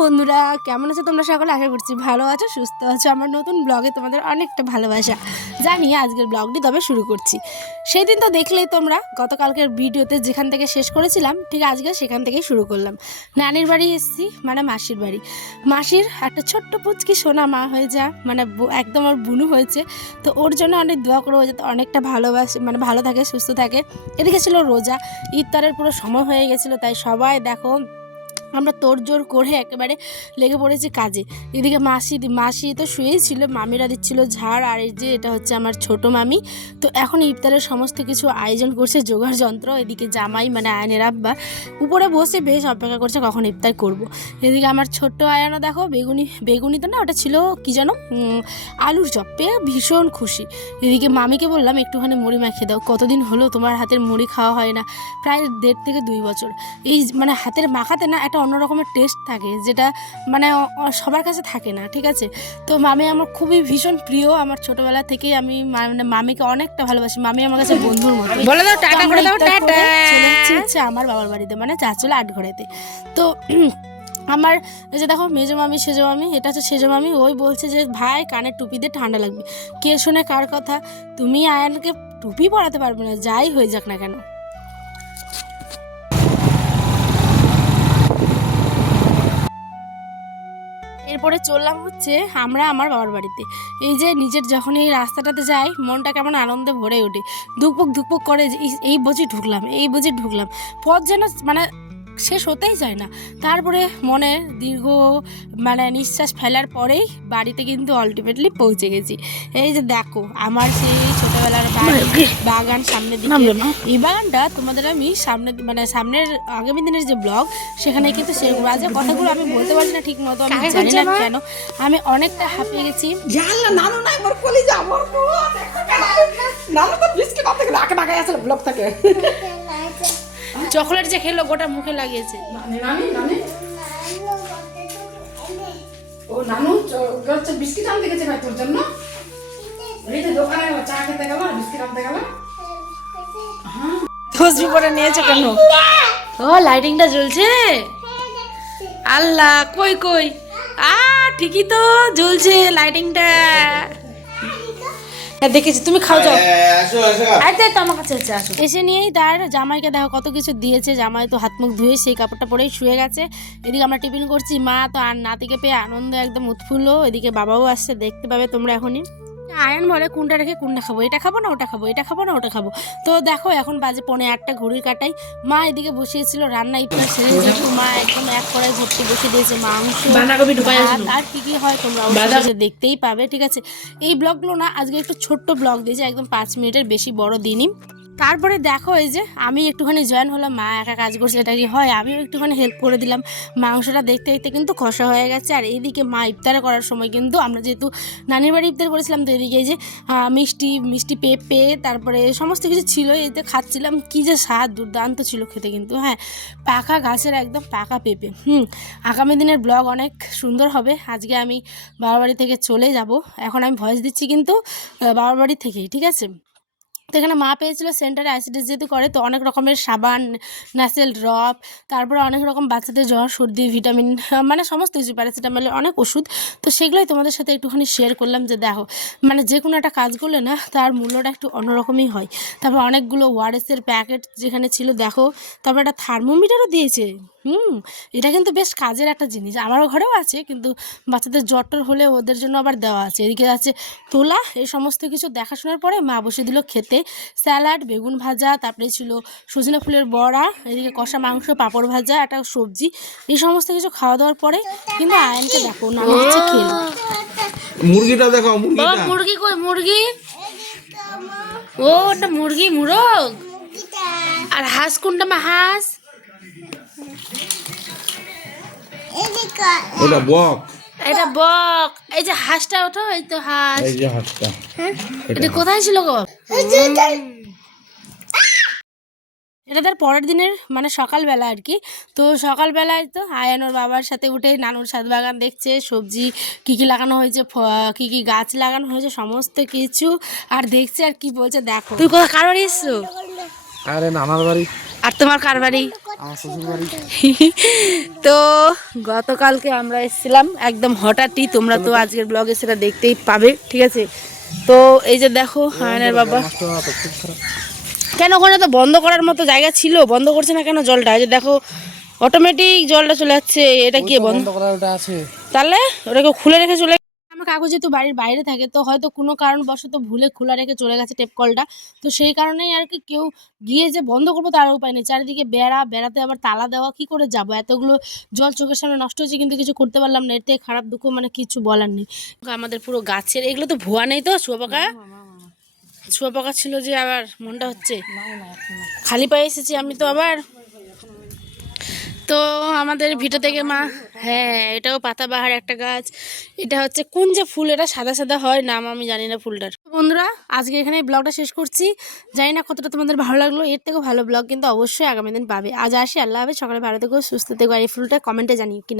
বন্ধুরা, কেমন আছো তোমরা সকলে? আশা করছি ভালো আছো, সুস্থ আছো। আমার নতুন ব্লগে তোমাদের অনেকটা ভালোবাসা জানিয়ে আজকের ব্লগটি তবে শুরু করছি। সেই দিন তো দেখলেই তোমরা, গতকালকের ভিডিওতে যেখান থেকে শেষ করেছিলাম ঠিক আজকে সেখান থেকেই শুরু করলাম। নানির বাড়ি এসেছি, মানে মাসির বাড়ি। মাসির একটা ছোট্ট পুচকি সোনা মা হয়ে যা, মানে একদম ওর বুনু হয়েছে। তো ওর জন্য অনেক দোয়া করবো যাতে অনেকটা ভালোবাসে, মানে ভালো থাকে, সুস্থ থাকে। এদিকে ছিল রোজা, ইফতারের পুরো সময় হয়ে গেছিলো, তাই সবাই দেখো আমরা তোড়জোড় করে একেবারে লেগে পড়েছি কাজে। এদিকে মাসি তো শুয়েই ছিল, মামিরা দিচ্ছিল ঝাড়। আর এই যে এটা হচ্ছে আমার ছোট মামি। তো এখন ইফতারের সমস্ত কিছু আয়োজন করছে, জোগাড় যন্ত্র। এদিকে জামাই মানে আয়নের আব্বা উপরে বসে বেশ অপেক্ষা করছে কখন ইফতার করব। এদিকে আমার ছোট্ট আয়ানো দেখো বেগুনি তো না, ওটা ছিল কি যেন আলুর চপ, পেয়ে ভীষণ খুশি। এদিকে মামিকে বললাম একটুখানি মুড়ি মাখিয়ে দাও, কতদিন হলো তোমার হাতের মুড়ি খাওয়া হয় না, প্রায় 1.5 থেকে 2 বছর। এই মানে হাতের মাখাতে না একটা অন্য রকমের টেস্ট থাকে, যেটা মানে সবার কাছে থাকে না, ঠিক আছে? তো মামি আমার খুবই ভীষণ প্রিয়, আমার ছোটবেলা থেকেই আমি মানে মামিকে অনেকটা ভালোবাসি। মামি আমার কাছে বন্ধুর মতো। বলে দাও টাটা করে দাও, টাটা। চলে যাচ্ছি হচ্ছে আমার বাবার বাড়িতে, মানে চাচলে আটঘরেতে। তো আমার এই যে দেখো মেজো মামি সেজো মামি, এটা হচ্ছে সেজো মামি। ওই বলছে যে ভাই কানের টুপি দিয়ে ঠান্ডা লাগবে। কে শোনে কার কথা? তুমি আয়ানকে টুপি পরাতে পারবে না, যাই হয়ে যাক না কেন। এরপরে চললাম হচ্ছে আমরা আমার বাবার বাড়িতে। এই যে নিজের যখন এই রাস্তাটাতে যাই, মনটা কেমন আনন্দে ভরে ওঠে, ধুকপুক করে যে এই বুঝি ঢুকলাম। পথ যেন মানে শেষ হতেই চায় না। তারপরে মনে দীর্ঘ মানে নিঃশ্বাস ফেলার পরেই বাড়িতে কিন্তু আলটিমেটলি পৌঁছে গেছি। এই যে দেখো আমার সেই ছোটবেলার বাগান সামনের দিকে। এই বাগানটা তোমাদের আমি সামনের আগামী দিনের যে ব্লগ সেখানে কিন্তু সেরকম আজ কথাগুলো আমি বলতে পারছি না ঠিক মতো, আমি জানি না কেন আমি অনেকটা হাঁপিয়ে গেছি। চকলেট যে খেলো গোটা মুখে লাগিয়েছে। ও নানু বিস্কিট আনতে গেছে ভাই তোর জন্য। এই যে দোকানে চা খেতে গেল, বিস্কিট আনতে গেল। তসবি পরে নিয়েছো কেন? ও লাইটিংটা জ্বলছে। আল্লাহ, কই কই ঠিকই তো জ্বলছে লাইটিংটা। দেখেছি, তুমি খাও যাও। তো আমার কাছে আসো। এসে নিয়েই তার জামাইকে দেখো কত কিছু দিয়েছে। জামাই তো হাত মুখ ধুয়ে সেই কাপড়টা পরেই শুয়ে গেছে। এদিকে আমরা টিফিন করছি, মা তো আর নাতিকে পেয়ে আনন্দ একদম উৎফুল্ল। এদিকে বাবাও আসছে, দেখতে পাবে তোমরা এখনই। আয়ন বলে কোনটা রেখে কোনটা খাবো, এটা খাবো না ওটা খাবো, এটা খাবো না ওটা খাবো। তো দেখো এখন বাজে 7:45 ঘড়ির কাটাই। মা এদিকে বসিয়েছিল রান্না, ইফতার সেরে যেহেতু মা একদম এক কড়াই ভর্তি বসে দিয়েছে মাংস, আর কি কি হয় তোমরা দেখতেই পাবে, ঠিক আছে? এই ব্লগগুলো না আজকে একটু ছোট্ট ব্লগ দিয়েছে, একদম 5 মিনিটের, বেশি বড় দিনই। তারপরে দেখো এই যে আমি একটুখানি জয়েন হলাম, মা একা কাজ করছে এটা কি হয়, আমিও একটুখানি হেল্প করে দিলাম। মাংসটা দেখতে দেখতে কিন্তু কষা হয়ে গেছে। আর এইদিকে মা ইফতার করার সময় কিন্তু আমরা যেহেতু নানির বাড়ি ইফতার করেছিলাম, তো এদিকে এই যে মিষ্টি পেঁপে তারপরে সমস্ত কিছু ছিল, এতে খাচ্ছিলাম। কি যে স্বাদ, দুর্দান্ত ছিল খেতে কিন্তু। হ্যাঁ, পাকা গাছের একদম পাকা পেঁপে। আগামী দিনের ব্লগ অনেক সুন্দর হবে। আজকে আমি বাবার বাড়ি থেকে চলে যাব, এখন আমি ভয়েস দিচ্ছি কিন্তু বাবার বাড়ি থেকেই, ঠিক আছে? তো এখানে মা পেয়েছিল সেন্টারে অ্যাসিডিস যেহেতু করে, তো অনেক রকমের সাবান, ন্যাসেল ড্রপ, তারপরে অনেক রকম বাচ্চাদের জ্বর সর্দি ভিটামিন, মানে সমস্ত কিছু, প্যারাসিটামলের অনেক ওষুধ। তো সেগুলোই তোমাদের সাথে একটুখানি শেয়ার করলাম যে দেখো মানে যে কোনো একটা কাজ করলে না তার মূল্যটা একটু অন্যরকমই হয়। তারপর অনেকগুলো ওয়ারেসের প্যাকেট যেখানে ছিল দেখো, তারপর একটা থার্মোমিটারও দিয়েছে। এটা কিন্তু বেশ কাজের একটা জিনিস, আমারও ঘরেও আছে, কিন্তু বাচ্চাদের জ্বর হলে ওদের জন্য আবার দেওয়া আছে। এদিকে আছে তোলা, এই সমস্ত কিছু দেখাশোনার পরে মা বসে দিল খেতে। স্যালাড, বেগুন ভাজা, তারপরে ছিল সজনে ফুলের বড়া, এদিকে কষা মাংস, পাঁপড় ভাজা, একটা সবজি। এই সমস্ত কিছু খাওয়া দাওয়ার পরে কিন্তু আয়নকে দেখো না হচ্ছে খেলো। মুরগিটা দেখো, মুরগিটা। মুরগি কই? মুরগি ও ওটা মুরগি, মুরগ। আর হাঁস কোনটা? মা হাঁস, ওটা বক, এটা বক। এই যে হাঁসটা ওঠো, এই তো হাঁস। এই যে হাঁসটা। এটা কোথায় ছিল গো? এটা তার পরের দিনের মানে সকালবেলা আর কি। তো সকালবেলায় তো আয়ানোর বাবার সাথে উঠে নানুর ছাদ বাগান দেখছে, সবজি কী কী লাগানো হয়েছে, কী কী গাছ লাগানো হয়েছে সমস্ত কিছু আর দেখছে। আর কি বলছে দেখো। তুই কোথায়, কার বাড়ি এসছো? আরে নানার বাড়ি। আর তোমার কার বাড়ি? তো গতকালকে আমরা এসেছিলাম একদম হঠাৎই, তোমরা তো আজকের ব্লগে সেটা দেখতেই পাবে, ঠিক আছে। তো এই যে দেখো হায়নার বাবা, কেন ওখানে তো বন্ধ করার মতো জায়গা ছিল, বন্ধ করছে না কেন জলটা? এই যে দেখো অটোমেটিক জলটা চলে যাচ্ছে, এটা কি বন্ধ করা? ওটা আছে তাহলে ওটাকে খুলে রেখে চলে। আমার কাকু যেহেতু বাড়ির বাইরে থাকে, তো হয়তো কোনো কারণবশত ভুলে খোলা রেখে চলে গেছে টেপ কলটা, তো সেই কারণেই আর কি কেউ গিয়ে যে বন্ধ করবো তার উপায় নেই। চারিদিকে বেড়াতে আবার তালা দেওয়া, কি করে যাব? এতগুলো জল চোখের সামনে নষ্ট হচ্ছে, কিন্তু কিছু করতে পারলাম না। এর থেকে খারাপ দুঃখ মানে কিছু বলার নেই। আমাদের পুরো গাছের এগুলো তো ভুয়া নেই তো, শুয়োপোকা ছিল যে আবার মনটা হচ্ছে খালি পায়ে এসেছি আমি তো আবার। তো আমাদের ভিটা থেকে মা, হ্যাঁ এটাও পাতাবাহার একটা গাছ। এটা হচ্ছে কোন যে ফুল, এটা সাদা সাদা হয়, নাম আমি জানি না ফুলটার। বন্ধুরা আজকে এখানে ব্লগটা শেষ করছি, জানি না কতটা তোমাদের ভালো লাগলো। এর থেকেও ভালো ব্লগ কিন্তু অবশ্যই আগামী দিন পাবে। আজ আসি, আল্লাহ হাফেজ, সকালে ভালো থেকো, সুস্থ থেকো। আর এই ফুলটা কমেন্টে জানিও কিনা।